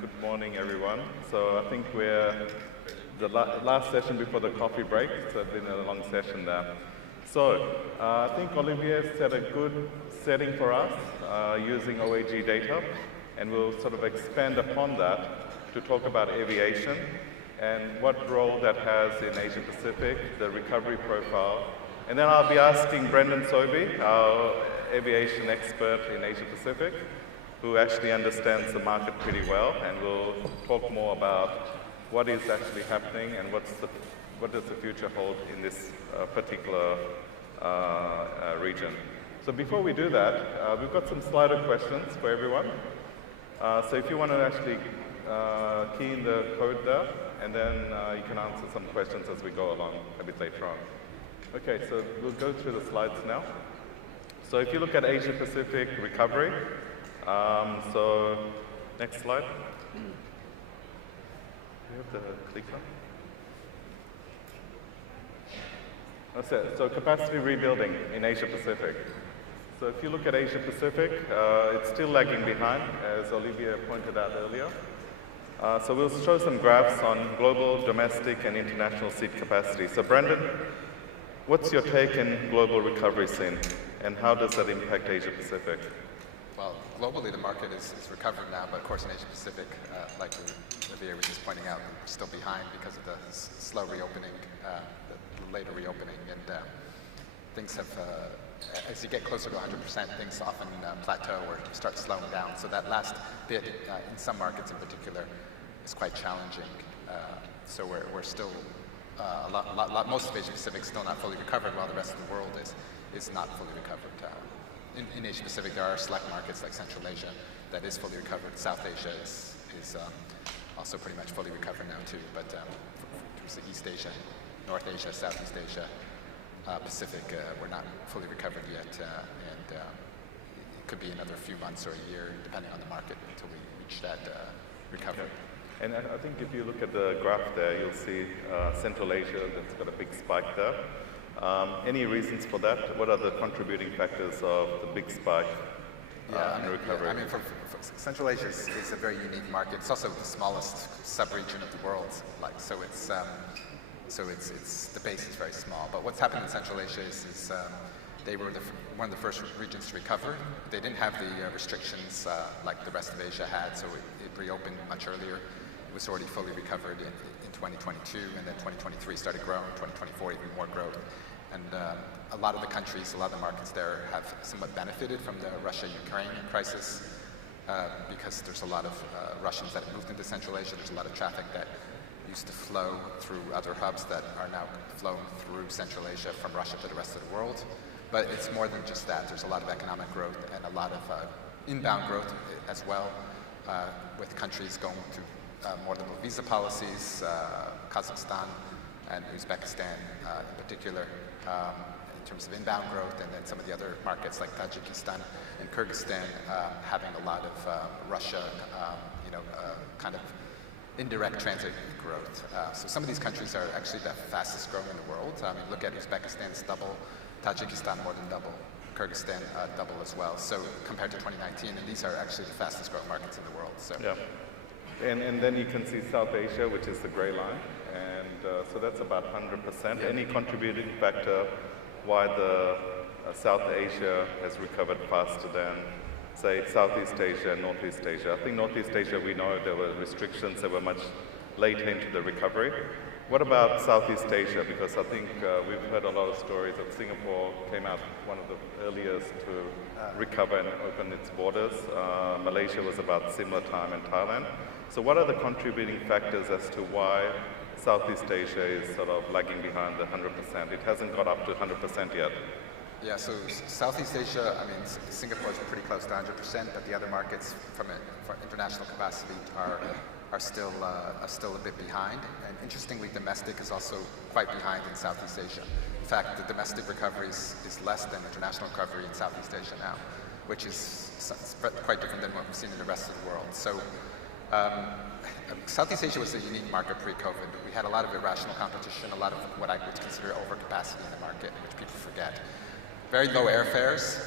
good morning, everyone. So I think we're the last session before the coffee break, so it's been a long session there. So I think Olivier set a good setting for us using OAG data, and we'll sort of expand upon that to talk about aviation and what role that has in Asia Pacific, the recovery profile. And then I'll be asking Brendan Sobie, our aviation expert in Asia Pacific, who actually understands the market pretty well, and we'll talk more about what is actually happening and what does the future hold in this particular region. So before we do that, we've got some Slido questions for everyone. So if you want to actually key in the code there, and then you can answer some questions as we go along a bit later on. Okay, so we'll go through the slides now. So if you look at Asia Pacific recovery, so next slide. Do you have the clicker? That's it. So capacity rebuilding in Asia Pacific. So if you look at Asia Pacific, it's still lagging behind, as Olivier pointed out earlier. So we'll show some graphs on global, domestic, and international seat capacity. So Brendan, what's your take in global recovery scene, and how does that impact Asia Pacific? Well, globally the market is recovered now, but of course in Asia Pacific, like Olivier was just pointing out, we're still behind because of the slow reopening, the later reopening, and things have, as you get closer to 100%, things often plateau or start slowing down. So that last bit, in some markets in particular, is quite challenging. So we're still, most of Asia Pacific is still not fully recovered, while the rest of the world is not fully recovered. In Asia Pacific, there are select markets like Central Asia that is fully recovered. South Asia is also pretty much fully recovered now too. But there's East Asia, North Asia, Southeast Asia, Pacific, we're not fully recovered yet, and it could be another few months or a year, depending on the market, until we reach that recovery. Okay. And I think if you look at the graph there, you'll see Central Asia that's got a big spike there. Any reasons for that? What are the contributing factors of the big spike in recovery? Yeah, I mean, for Central Asia is a very unique market. It's also the smallest sub-region of the world, so the base is very small. But what's happened in Central Asia is they were one of the first regions to recover. They didn't have the restrictions like the rest of Asia had, so it reopened much earlier. It was already fully recovered in 2022, and then 2023 started growing, 2024 even more growth. And a lot of the countries, a lot of the markets there have somewhat benefited from the Russia-Ukraine crisis because there's a lot of Russians that have moved into Central Asia. There's a lot of traffic that used to flow through other hubs that are now flowing through Central Asia from Russia to the rest of the world. But it's more than just that. There's a lot of economic growth and a lot of inbound growth as well, with countries going to more liberal visa policies, Kazakhstan and Uzbekistan in particular, in terms of inbound growth, and then some of the other markets like Tajikistan and Kyrgyzstan having a lot of Russia, kind of indirect transit growth. So some of these countries are actually the fastest growing in the world. I mean, look at Uzbekistan, it's double, Tajikistan more than double, Kyrgyzstan double as well. So compared to 2019, and these are actually the fastest growing markets in the world. So. Yeah. And then you can see South Asia, which is the gray line, and so that's about 100%. Any contributing factor why the South Asia has recovered faster than, say, Southeast Asia and Northeast Asia? I think Northeast Asia, we know there were restrictions that were much later into the recovery. What about Southeast Asia? Because I think we've heard a lot of stories that Singapore came out one of the earliest to recover and open its borders. Malaysia was about similar time, in Thailand. So what are the contributing factors as to why Southeast Asia is sort of lagging behind the 100%? It hasn't got up to 100% yet. Yeah, so Southeast Asia, I mean, Singapore is pretty close to 100%, but the other markets for international capacity are still a bit behind. And interestingly, domestic is also quite behind in Southeast Asia. In fact, the domestic recovery is less than international recovery in Southeast Asia now, which is quite different than what we've seen in the rest of the world. So Southeast Asia was a unique market pre-COVID. We had a lot of irrational competition, a lot of what I would consider overcapacity in the market, which people forget. Very low airfares,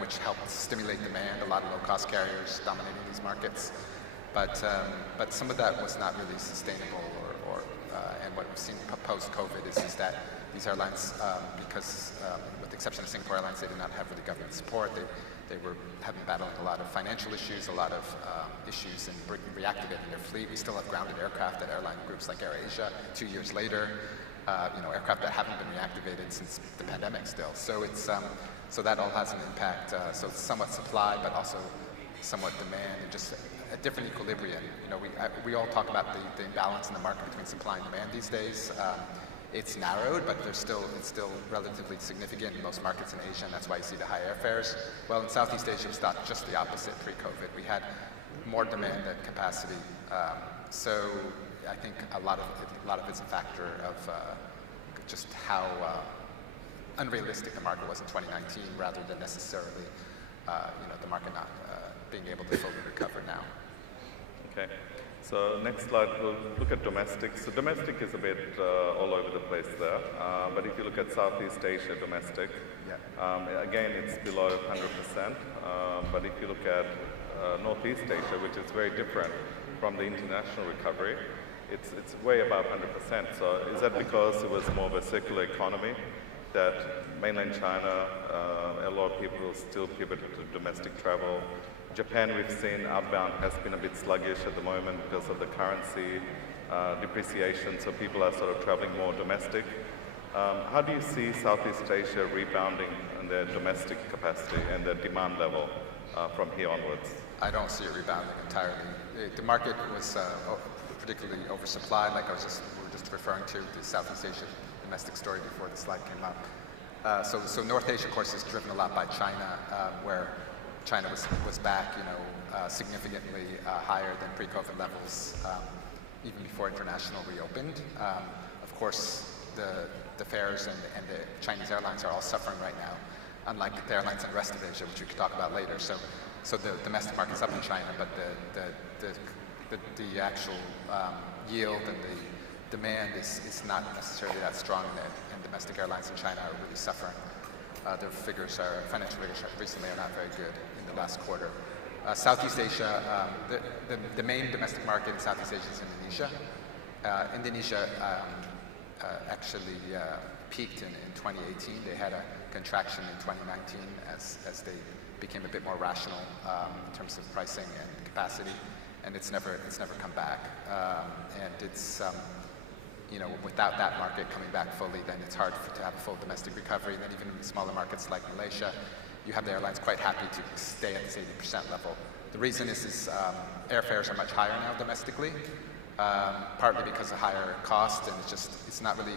which helped stimulate demand. A lot of low-cost carriers dominating these markets. But some of that was not really sustainable, and what we've seen post-COVID is that these airlines, because with the exception of Singapore Airlines, they did not have really government support. They were having battled a lot of financial issues, a lot of issues in reactivating their fleet. We still have grounded aircraft at airline groups like AirAsia 2 years later. Aircraft that haven't been reactivated since the pandemic still. So it's so that all has an impact. So it's somewhat supply, but also somewhat demand, and just a different equilibrium. We all talk about the imbalance in the market between supply and demand these days. It's narrowed, but it's still relatively significant in most markets in Asia, and that's why you see the high airfares. Well, in Southeast Asia, it's not just the opposite pre-COVID. We had more demand than capacity. So I think a lot of it's a factor of just how unrealistic the market was in 2019, rather than necessarily the market not being able to fully recover now. Okay. So next slide, we'll look at domestic. So domestic is a bit all over the place there, but if you look at Southeast Asia domestic, again, it's below 100%, but if you look at Northeast Asia, which is very different from the international recovery, it's way above 100%. So is that because it was more of a circular economy, that mainland China, a lot of people still pivot to domestic travel? Japan, we've seen outbound has been a bit sluggish at the moment because of the currency depreciation, so people are sort of traveling more domestic. How do you see Southeast Asia rebounding in their domestic capacity and their demand level from here onwards? I don't see it rebounding entirely. The market was particularly oversupplied, like we were just referring to the Southeast Asia domestic story before the slide came up. So North Asia, of course, is driven a lot by China, where China was back, significantly higher than pre-COVID levels, even before international reopened. Of course, the fares and the Chinese airlines are all suffering right now, unlike the airlines in the rest of Asia, which we could talk about later. So the domestic market's up in China, but the actual yield and the demand is not necessarily that strong, and domestic airlines in China are really suffering. Their financial figures recently are not very good in the last quarter. Southeast Asia, the main domestic market in Southeast Asia is Indonesia. Indonesia actually peaked in 2018. They had a contraction in 2019 as they became a bit more rational in terms of pricing and capacity, and it's never come back. And it's without that market coming back fully, then it's hard to have a full domestic recovery. And then even in smaller markets like Malaysia, you have the airlines quite happy to stay at this 80% level. The reason is airfares are much higher now domestically, partly because of higher cost, and it's not really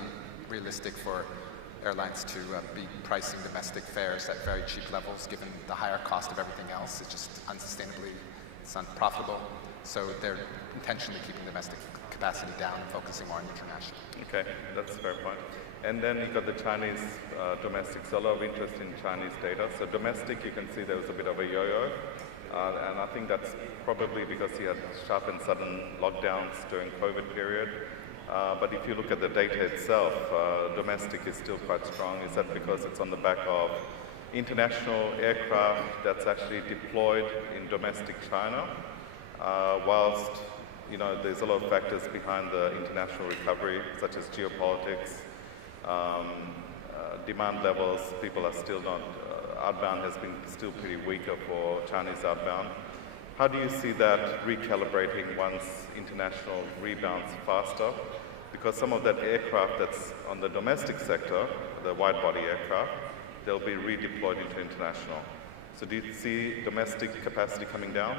realistic for airlines to be pricing domestic fares at very cheap levels, given the higher cost of everything else. It's just it's unprofitable. So they're intentionally keeping domestic capacity down and focusing more on international. Okay, that's a fair point. And then you've got the Chinese domestic, so a lot of interest in Chinese data. So domestic, you can see there was a bit of a yo-yo, and I think that's probably because you had sharp and sudden lockdowns during COVID period. But if you look at the data itself, domestic is still quite strong. Is that because it's on the back of international aircraft that's actually deployed in domestic China, whilst there's a lot of factors behind the international recovery, such as geopolitics, demand levels. People are still not, outbound has been still pretty weaker for Chinese outbound. How do you see that recalibrating once international rebounds faster? Because some of that aircraft that's on the domestic sector, the wide-body aircraft, they'll be redeployed into international. So do you see domestic capacity coming down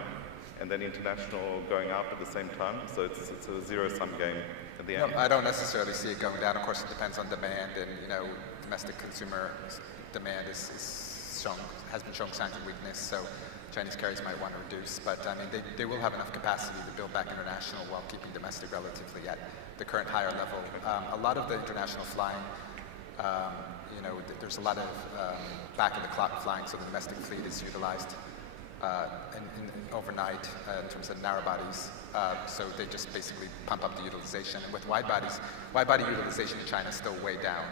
and then international going up at the same time? So it's a zero-sum game at the end. No, I don't necessarily see it going down. Of course, it depends on demand, and domestic consumer demand has been showing signs of weakness. So Chinese carriers might want to reduce, but I mean they will have enough capacity to build back international while keeping domestic relatively at the current higher level. A lot of the international flying, there's a lot of back of the clock flying, so the domestic fleet is utilized overnight in terms of narrow bodies. So they just basically pump up the utilization. And with wide body utilization in China is still way down.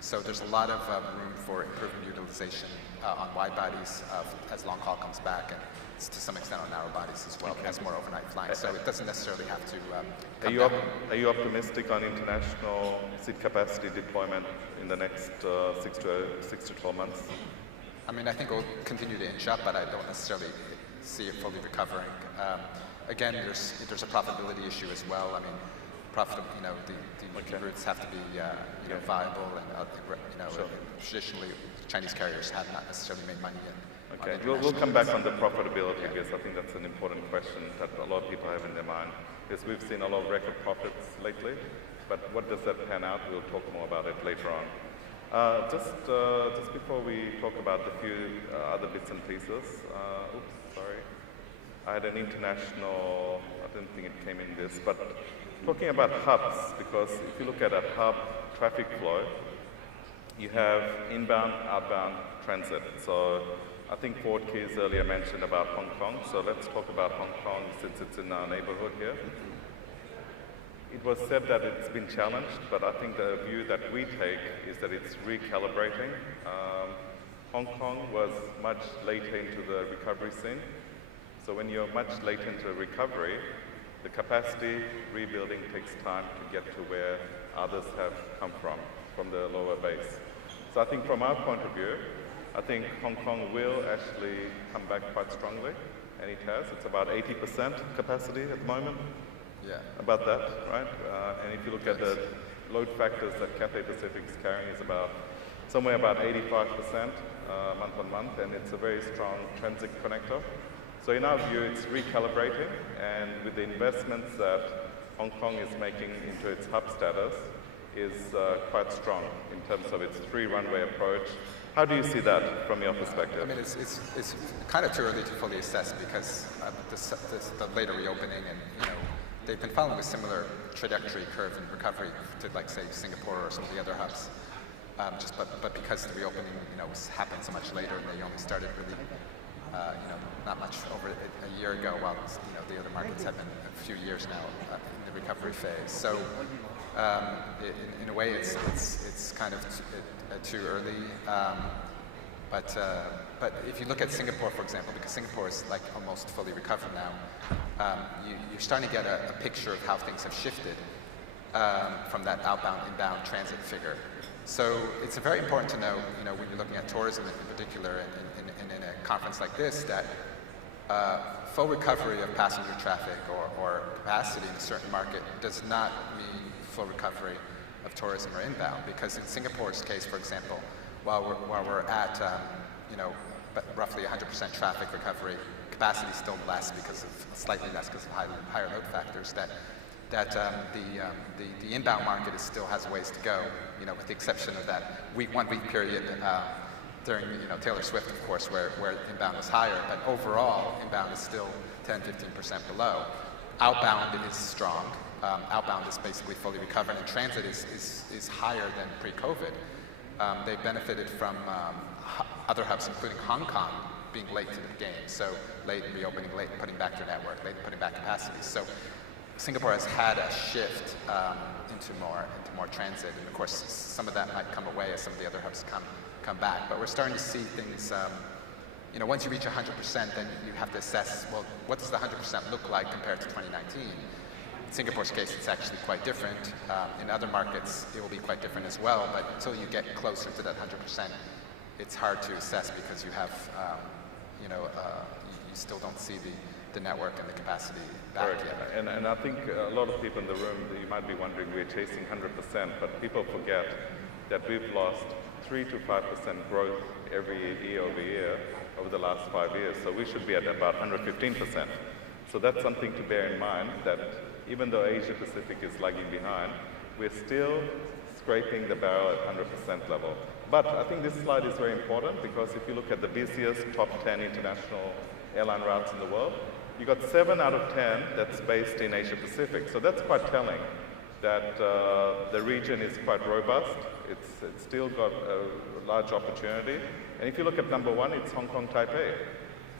So there's a lot of room for improving utilization on wide bodies as long haul comes back, and to some extent on narrow bodies as well, as more overnight flying. So it doesn't necessarily have to come down. Are you optimistic on international seat capacity deployment in the next 6 to 12 months? I mean, I think it'll continue to inch up, but I don't necessarily see it fully recovering. Again, there's a profitability issue as well. I mean, the routes have to be viable, and traditionally Chinese carriers have not necessarily made money yet. Okay, we'll come back on the profitability because I think that's an important question that a lot of people have in their mind. Because we've seen a lot of record profits lately, but what does that pan out? We'll talk more about it later on. Just before we talk about the few other bits and pieces, I had an international, I didn't think it came in this, but talking about hubs, because if you look at a hub traffic flow, you have inbound, outbound, transit. So I think Ford Keys earlier mentioned about Hong Kong, so let's talk about Hong Kong since it's in our neighborhood here. It was said that it's been challenged, but I think the view that we take is that it's recalibrating. Hong Kong was much later into the recovery scene. So when you're much later into recovery, the capacity rebuilding takes time to get to where others have come from the lower base. So I think from our point of view, I think Hong Kong will actually come back quite strongly, and it has. It's about 80% capacity at the moment. Yeah. About that, right? And if you look at the load factors that Cathay Pacific is carrying, is about somewhere about 85% month on month, and it's a very strong transit connector. So in our view, it's recalibrating, and with the investments that Hong Kong is making into its hub status is quite strong in terms of its 3-runway approach. How do you see that from your perspective? I mean, it's kind of too early to fully assess because the later reopening, and they've been following a similar trajectory curve in recovery to, like, say, Singapore or some of the other hubs. But because the reopening, happened so much later, and they only started really, not much over a year ago, while the other markets have been a few years now in the recovery phase. So, in a way, it's kind of too early. But if you look at Singapore, for example, because Singapore is like almost fully recovered now, you're starting to get a picture of how things have shifted from that outbound, inbound transit figure. So it's very important to know, when you're looking at tourism in particular, and in a conference like this, that full recovery of passenger traffic or capacity in a certain market does not mean full recovery of tourism or inbound. Because in Singapore's case, for example, while we're at roughly 100% traffic recovery, capacity is still less slightly less because of higher load factors. The inbound market still has ways to go, with the exception of that 1 week period during Taylor Swift, of course, where inbound was higher, but overall inbound is still 10-15% below. Outbound is strong. Outbound is basically fully recovered, and transit is higher than pre-COVID. They benefited from other hubs, including Hong Kong, being late to the game. So late in reopening, late in putting back their network, late in putting back capacity. So Singapore has had a shift into more transit, and of course some of that might come away as some of the other hubs come back. But we're starting to see things. Once you reach 100%, then you have to assess, well, what does the 100% look like compared to 2019? In Singapore's case, it's actually quite different. In other markets, it will be quite different as well. But until you get closer to that 100%, it's hard to assess because you have, you still don't see the network and the capacity back yet. And I think a lot of people in the room, you might be wondering, we're chasing 100%, but people forget that we've lost 3 to 5% growth every year over the last 5 years. So we should be at about 115%. So that's something to bear in mind, that even though Asia Pacific is lagging behind, we're still scraping the barrel at 100% level. But I think this slide is very important because if you look at the busiest top 10 international airline routes in the world, you got 7 out of 10 that's based in Asia Pacific. So that's quite telling that the region is quite robust. It's still got a large opportunity. And if you look at number 1, it's Hong Kong Taipei.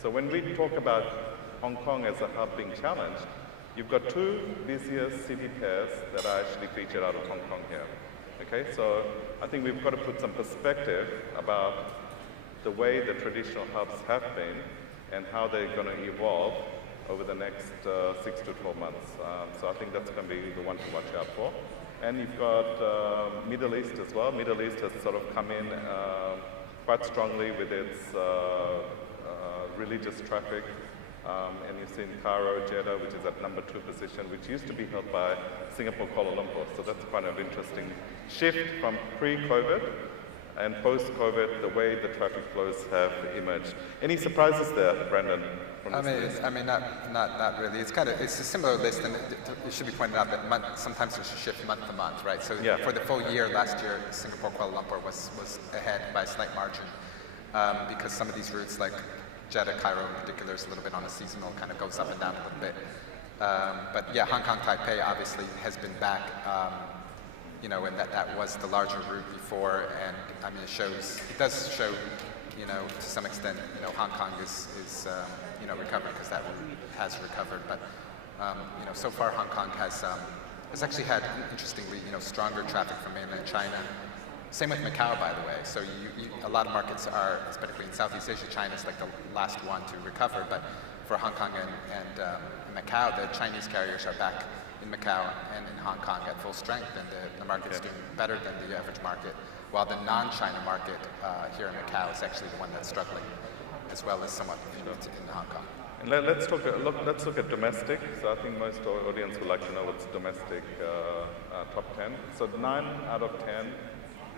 So when we talk about Hong Kong as a hub being challenged, you've got 2 busiest city pairs that are actually featured out of Hong Kong here. Okay, so I think we've got to put some perspective about the way the traditional hubs have been and how they're going to evolve over the next 6 to 12 months. So I think that's going to be the one to watch out for. And you've got Middle East as well. Middle East has sort of come in quite strongly with its religious traffic. And you've seen Cairo, Jeddah, which is at number 2 position, which used to be held by Singapore, Kuala Lumpur. So that's quite an interesting shift from pre-COVID and post-COVID, the way the traffic flows have emerged. Any surprises there, Brandon? Not really. It's a similar list, and it should be pointed out that sometimes there's a shift month to month, right? So for the full year last year, Singapore, Kuala Lumpur was ahead by a slight margin because some of these routes, like Jeddah, Cairo in particular, is a little bit on a seasonal, kind of goes up and down a little bit. But yeah, Hong Kong, Taipei obviously has been back. And that was the larger route before, and I mean it does show, to some extent, Hong Kong is recovering because that route has recovered. But so far Hong Kong has actually had, interestingly, stronger traffic from mainland China. Same with Macau, by the way. So a lot of markets are, particularly in Southeast Asia, China's like the last one to recover. But for Hong Kong and Macau, the Chinese carriers are back in Macau and in Hong Kong at full strength, and the market's doing better than the average market, while the non-China market here in Macau is actually the one that's struggling, as well as somewhat in Hong Kong. And let's look at domestic. So I think most audience would like to know what's domestic top 10. So 9 out of 10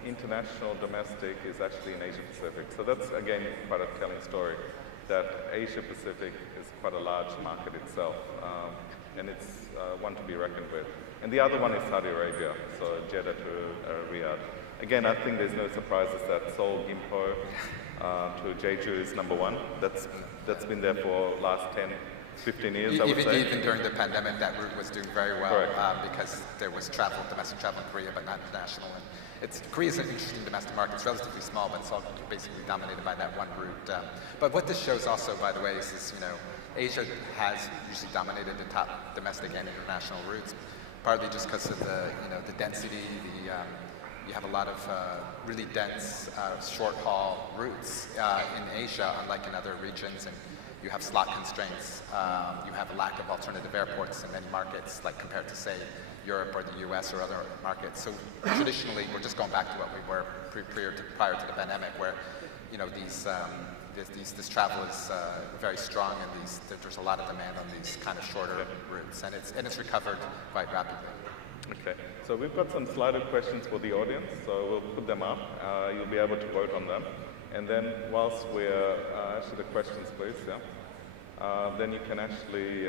international domestic is actually in Asia Pacific. So that's again quite a telling story that Asia Pacific is quite a large market itself. And it's one to be reckoned with. And the other one is Saudi Arabia, so Jeddah to Riyadh. Again, I think there's no surprises that Seoul, Gimpo to Jeju is number 1. That's been there for last 10, 15 years, I would say. Even during the pandemic, that route was doing very well because there was domestic travel in Korea, but not international. And Korea is an interesting domestic market. It's relatively small, but it's all basically dominated by that one route. But what this shows also, by the way, is Asia has usually dominated the top domestic and international routes, partly just because of the density. You have a lot of really dense short haul routes in Asia, unlike in other regions, and you have slot constraints. You have a lack of alternative airports in many markets, like compared to, say, Europe or the US or other markets. So traditionally, we're just going back to what we were prior to the pandemic, where this travel is very strong, and there's a lot of demand on these kind of shorter routes, and it's recovered quite rapidly. Okay, so we've got some Slido questions for the audience, so we'll put them up. You'll be able to vote on them, and then whilst we're actually the questions, please, then you can actually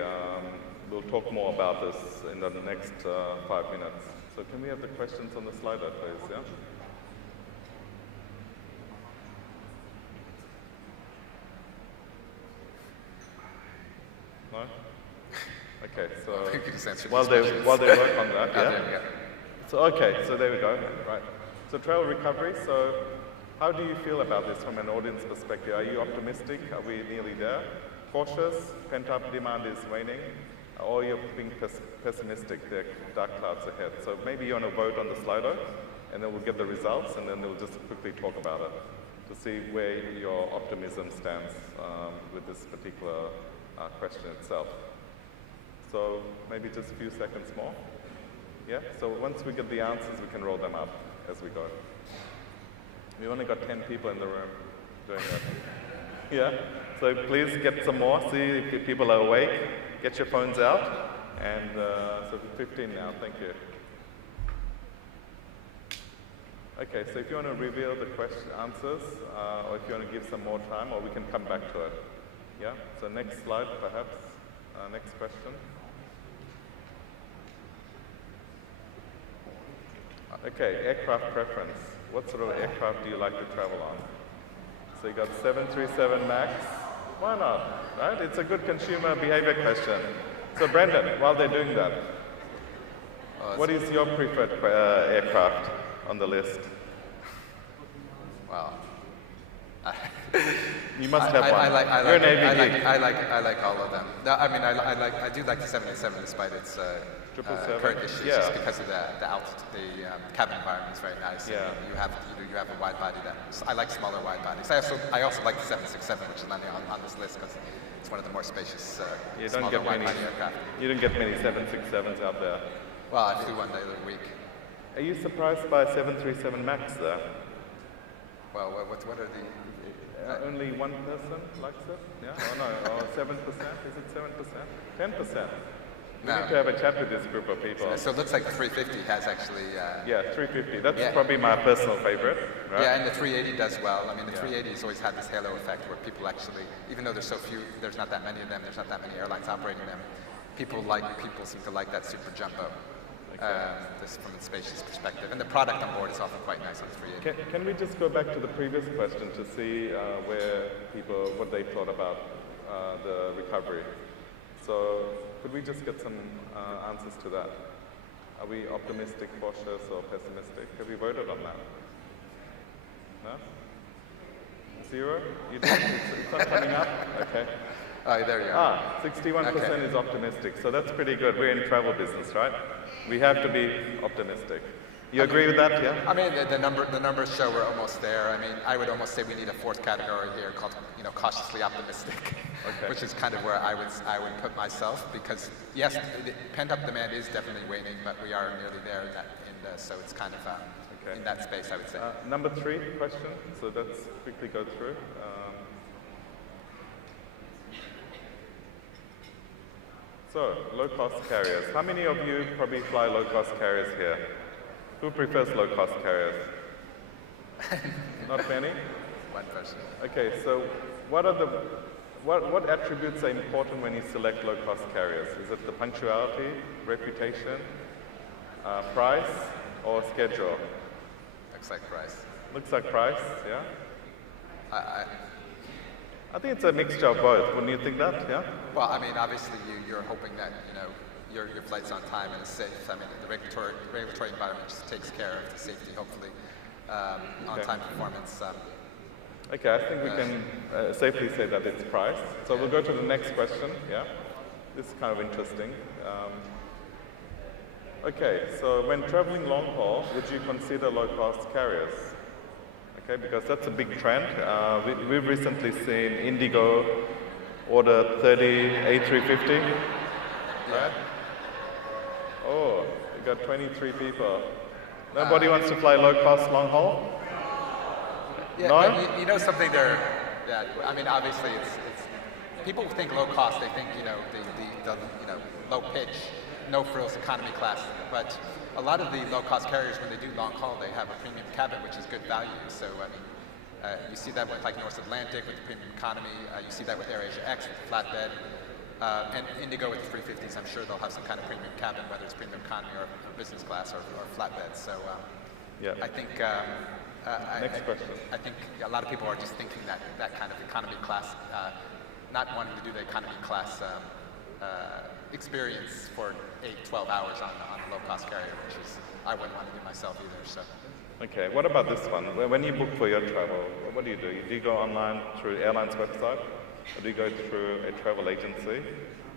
we'll talk more about this in the next 5 minutes. So can we have the questions on the Slido, please? No? Okay, so while they work on that, So there we go. Right. So travel recovery. So how do you feel about this from an audience perspective? Are you optimistic? Are we nearly there? Cautious? Pent-up demand is waning? Or you're being pessimistic? There are dark clouds ahead. So maybe you want to vote on the Slido, and then we'll get the results, and then we'll just quickly talk about it to see where your optimism stands with this particular question itself. So maybe just a few seconds more. Yeah, so once we get the answers, we can roll them up as we go. We only got 10 people in the room doing that. Yeah, so please get some more, see if people are awake, get your phones out, and so 15 now, thank you. Okay, so if you want to reveal the answers, or if you want to give some more time, or we can come back to it. Yeah, so next slide perhaps, next question. Okay, aircraft preference. What sort of aircraft do you like to travel on? So you got 737 MAX. Why not? Right? It's a good consumer behavior question. So Brendan, while they're doing that, what is your preferred aircraft on the list? Well, You must have one. I like You're an AV geek. I like all of them. No, I mean, I do like the 787 despite its current issues, just because of the altitude, the cabin environment is very nice. Yeah. You have a wide body I like smaller wide bodies. I also like the 767, which is on this list because it's one of the more spacious smaller wide body aircraft. You don't get many 767s out there. Well, I flew one the other week. Are you surprised by 737 MAX there? Well, what are the... only one person likes it? Yeah? Oh no, 7%? Is it 7%? 10%? We need to have a chat with this group of people. So it looks like the 350 has actually... yeah, 350. That's probably my personal favorite, right? Yeah, and the 380 does well. I mean, the 380 has always had this halo effect where people actually, even though there's so few, there's not that many of them, there's not that many airlines operating them, people seem to like that super jumbo. This from a spacious perspective. And the product on board is often quite nice on the 380. Can we just go back to the previous question to see what they thought about the recovery? So could we just get some answers to that? Are we optimistic, cautious, or pessimistic? Have you voted on that? No? 0? It's not coming up? Okay. Oh, there you are. 61% is optimistic, so that's pretty good. We're in travel business, right? We have to be optimistic. You agree with that, yeah? I mean, the numbers show we're almost there. I mean, I would almost say we need a fourth category here called, cautiously optimistic, which is kind of where I would put myself, because yes, pent-up demand is definitely waning, but we are nearly there so it's kind of in that space, I would say. Number 3 question, so let's quickly go through. So, low-cost carriers. How many of you probably fly low-cost carriers here? Who prefers low-cost carriers? Not many? One person. Okay, so what attributes are important when you select low-cost carriers? Is it the punctuality, reputation, price, or schedule? Looks like price. Looks like price, yeah? I think it's a mixture of both. Wouldn't you think that? Yeah. Well, I mean, obviously, you're hoping that your flight's on time and is safe. I mean, the regulatory environment just takes care of the safety, hopefully, on-time performance. Okay, I think we can safely say that it's price. So we'll go to the next question. Yeah, this is kind of interesting. Okay, so when traveling long haul, would you consider low-cost carriers? Okay, because that's a big trend. We've recently seen Indigo order 30 A350, right? Oh, we got 23 people. Nobody wants to fly low-cost long haul? Yeah, no? You know something there? Yeah, I mean, obviously, it's people think low cost. They think the low pitch, no frills economy class. But a lot of the low-cost carriers, when they do long haul, they have a premium cabin, which is good value. So I mean, you see that with like North Atlantic with the premium economy. You see that with AirAsia X with the flatbed, and Indigo with the 350s. I'm sure they'll have some kind of premium cabin, whether it's premium economy or business class or flatbed. So I think. Next question. I think a lot of people are just thinking that kind of economy class, not wanting to do the economy class experience for 8-12 hours on a low-cost carrier, which is I wouldn't want to do myself either. So. Okay, what about this one? When you book for your travel, what do? Do you go online through airline's website, or do you go through a travel agency,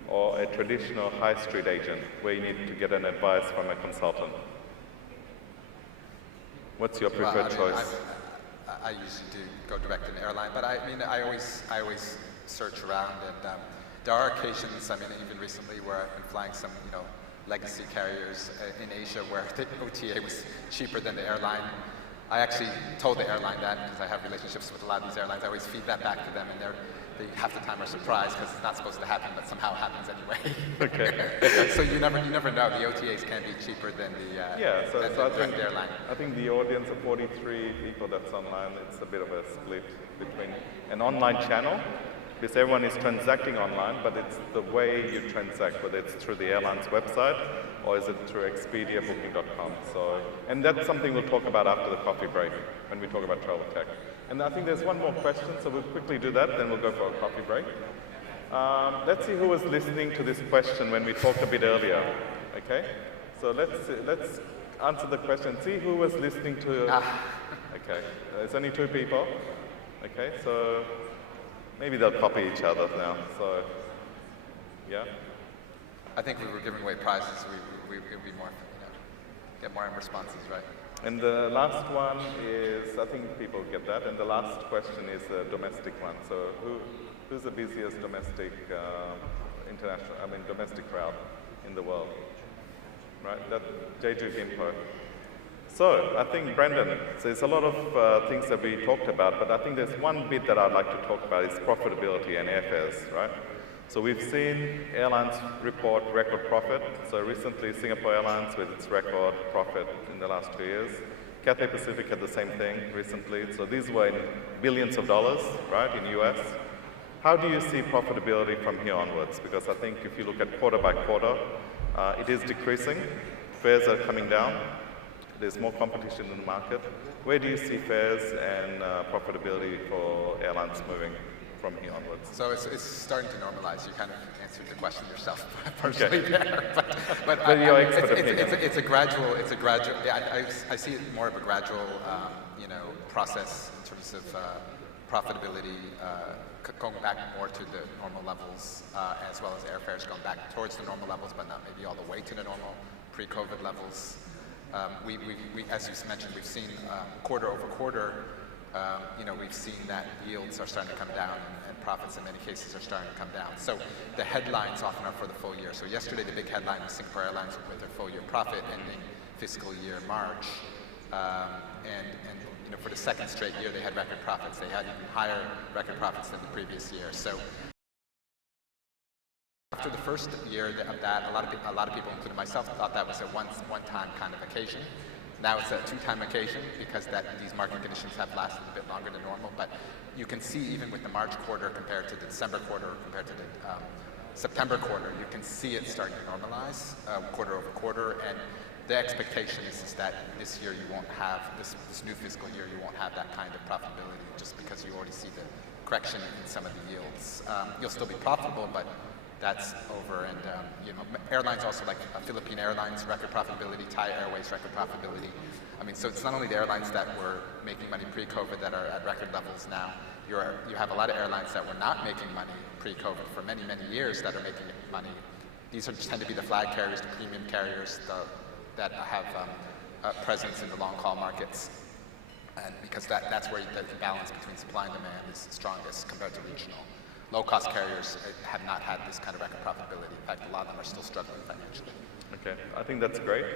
or a traditional high street agent where you need to get an advice from a consultant? What's your preferred choice? I usually do go direct to an airline, but I mean, I always search around, and there are occasions. I mean, even recently, where I've been flying some, legacy carriers in Asia, where the OTA was cheaper than the airline. I actually told the airline that because I have relationships with a lot of these airlines. I always feed that back to them, and they half the time are surprised because it's not supposed to happen, but somehow happens anyway. Okay. So you never know. The OTAs can be cheaper than the airline. I think the audience of 43 people that's online, it's a bit of a split between an online channel, because everyone is transacting online, but it's the way you transact, whether it's through the airline's website or is it through Expedia, Booking.com. So, and that's something we'll talk about after the coffee break when we talk about travel tech. And I think there's one more question, so we'll quickly do that, then we'll go for a coffee break. Let's see who was listening to this question when we talked a bit earlier. Okay, so let's answer the question. See who was listening to. Okay, it's only 2 people. Okay, so maybe they'll copy each other now. So, yeah. I think we were giving away prizes. It would be more, get more responses, right? And the last one is, I think people get that. And the last question is a domestic one. So, who's the busiest domestic domestic crowd in the world? Right? That Jeju Gimpo. So, I think, Brendan, so there's a lot of things that we talked about, but I think there's one bit that I'd like to talk about is profitability and airfares, right? So we've seen airlines report record profit. So recently, Singapore Airlines with its record profit in the last 2 years. Cathay Pacific had the same thing recently. So these were in billions of dollars, right, in US. How do you see profitability from here onwards? Because I think if you look at quarter by quarter, it is decreasing. Fares are coming down. There's more competition in the market. Where do you see fares and profitability for airlines moving from here onwards? So it's starting to normalize. You kind of answered the question yourself personally there. But it's a gradual. Yeah, I see it more of a gradual, process in terms of profitability going back more to the normal levels, as well as airfares going back towards the normal levels, but not maybe all the way to the normal pre-COVID levels. We, as you mentioned, we've seen quarter over quarter, we've seen that yields are starting to come down and profits in many cases are starting to come down. So the headlines often are for the full year. So yesterday the big headline was Singapore Airlines with their full year profit ending fiscal year March. And for the second straight year they had record profits. They had even higher record profits than the previous year. So after the first year of that, a lot of people, including myself, thought that was a one-time kind of occasion. Now it's a two-time occasion because these market conditions have lasted a bit longer than normal. But you can see even with the March quarter compared to the December quarter, compared to the September quarter, you can see it starting to normalize quarter over quarter. And the expectation is that this year you won't have, this new fiscal year, you won't have that kind of profitability just because you already see the correction in some of the yields. You'll still be profitable, but that's over. And airlines also, like Philippine Airlines, record profitability, Thai Airways, record profitability. I mean, so it's not only the airlines that were making money pre-COVID that are at record levels now. You have a lot of airlines that were not making money pre-COVID for many, many years that are making money. These tend to be the flag carriers, the premium carriers that have presence in the long-haul markets. And because that's where the balance between supply and demand is strongest compared to regional. Low-cost carriers have not had this kind of record profitability. In fact, a lot of them are still struggling financially. Okay, I think that's great.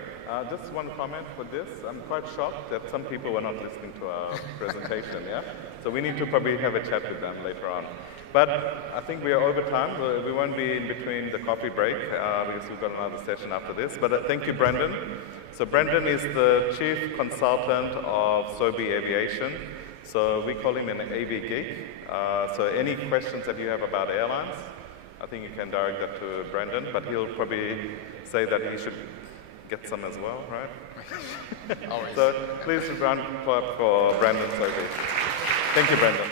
Just one comment with this. I'm quite shocked that some people were not listening to our presentation, yeah? So we need to probably have a chat with them later on. But I think we are over time. We won't be in between the coffee break because we've got another session after this. But thank you, Brendan. So Brendan is the Chief Consultant of Sobie Aviation. So we call him an AV geek. So any questions that you have about airlines, I think you can direct that to Brendan, but he'll probably say that he should get some as well, right? Always. So please round of applause for Brendan Sobie. Thank you, Brendan.